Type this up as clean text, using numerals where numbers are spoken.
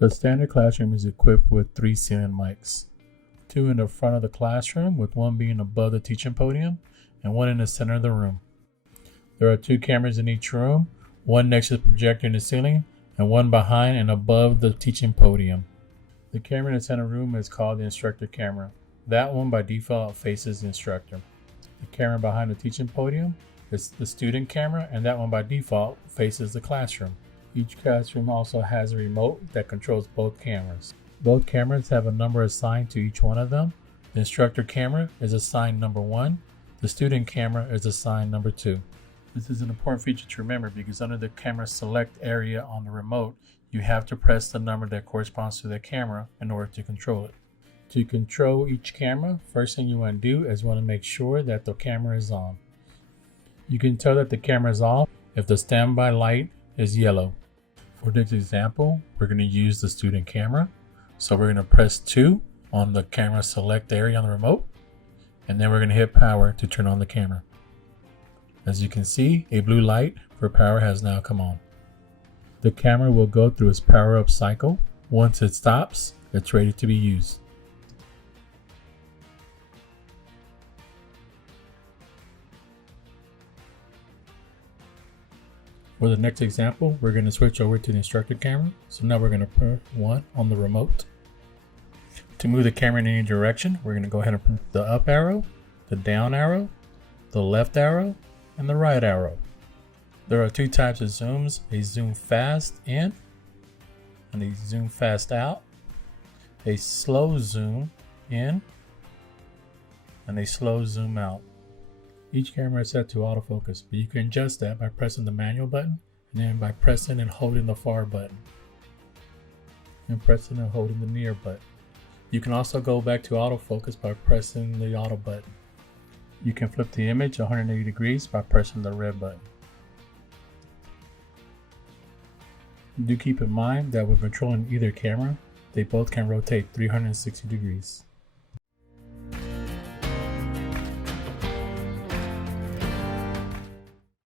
The standard classroom is equipped with 3 ceiling mics, 2 in the front of the classroom, with 1 being above the teaching podium and 1 in the center of the room. There are 2 cameras in each room, 1 next to the projector in the ceiling and 1 behind and above the teaching podium. The camera in the center room is called the instructor camera. That one by default faces the instructor. The camera behind the teaching podium is the student camera, and that one by default faces the classroom. Each classroom also has a remote that controls both cameras. Both cameras have a number assigned to each one of them. The instructor camera is assigned number 1. The student camera is assigned number 2. This is an important feature to remember because under the camera select area on the remote, you have to press the number that corresponds to the camera in order to control it. To control each camera, first thing you want to do is want to make sure that the camera is on. You can tell that the camera is off if the standby light is yellow. For this example, we're going to use the student camera. So we're going to press 2 on the camera select area on the remote, and then we're going to hit power to turn on the camera. As you can see, a blue light for power has now come on. The camera will go through its power up cycle. Once it stops, it's ready to be used. For the next example, we're going to switch over to the instructor camera. So now we're going to put 1 on the remote. To move the camera in any direction, we're going to go ahead and press the up arrow, the down arrow, the left arrow, and the right arrow. There are 2 types of zooms, a zoom fast in and a zoom fast out, a slow zoom in and a slow zoom out. Each camera is set to autofocus, but you can adjust that by pressing the manual button and then by pressing and holding the far button and pressing and holding the near button. You can also go back to autofocus by pressing the auto button. You can flip the image 180 degrees by pressing the red button. Do keep in mind that when controlling either camera, they both can rotate 360 degrees.